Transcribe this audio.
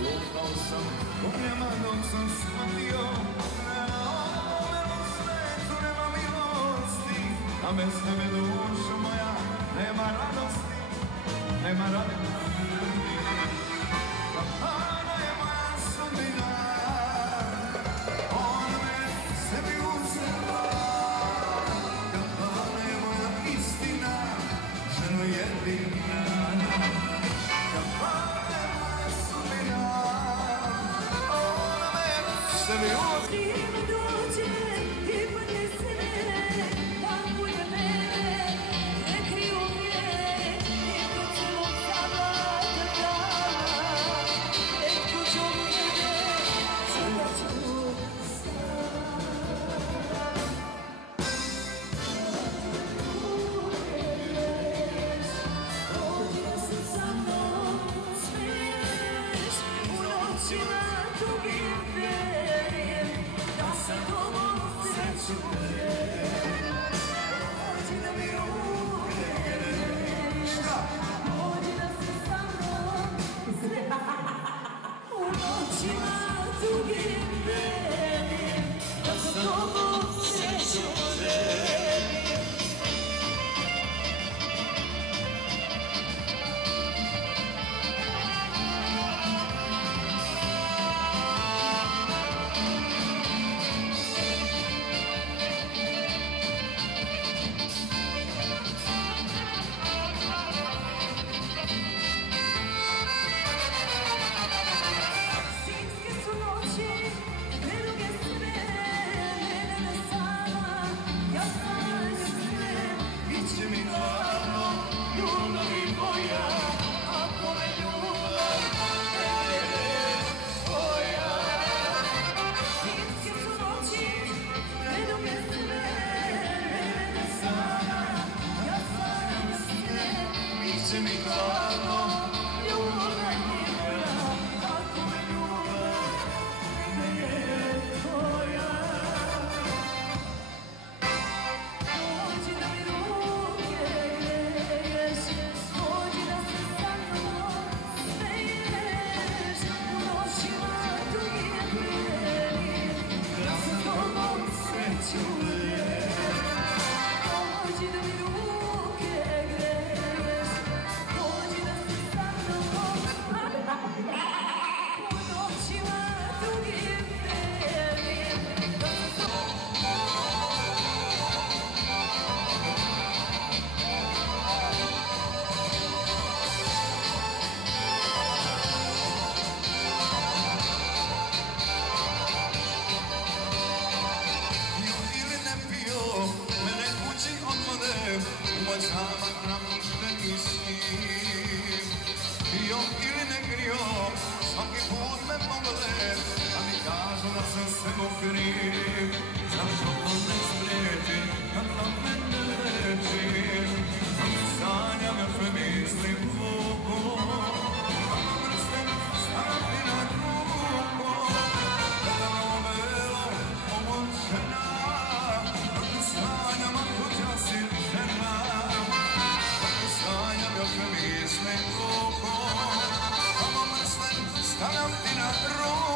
Lupao sam konjama dok sam shvatio da na ovom svetu nema milosti, a bez tebe dušo moja nema radosti, nema radosti. Kapana je moja sudbina, ona me sebi uzela. Kapana je moja istina, ženo jedina. Vrijeme dođe i podnese me, pakuje mene, ne kriju mje, i kod celog sabata, neko ću mene, sada ću Dođi da se sa mnom smiješ, u noćima dugim verim, da sa tobom sreću delim. Dođi da mi ruke greješ, dođi da se sa mnom smiješ, u noćima dugim verim, da sa tobom sreću delim. Biće mi hladno, ljubav je moja, ako me ljubav ne tvoja. Dođi da mi ruke greješ, dođi da se sa mnom smeješ, u noćima dugim verim, da sa tobom sreću delim. Dođi da mi ruke greješ, dođi da se sa mnom u noćima dugim verim, da sa tobom U očama tramušte mislim, bio ili ne grio, svaki put me poglede, a mi kažu da sam svego kriv. Zašto to ne spriječi, kad na mene leči, sanjam još me mislim vuku, a na prsten stavim na ruku, kada me obelo omočena, ako sanjam ako časi žena, ako sanjam još me mislim vuku, a na prsten stavim na ruku.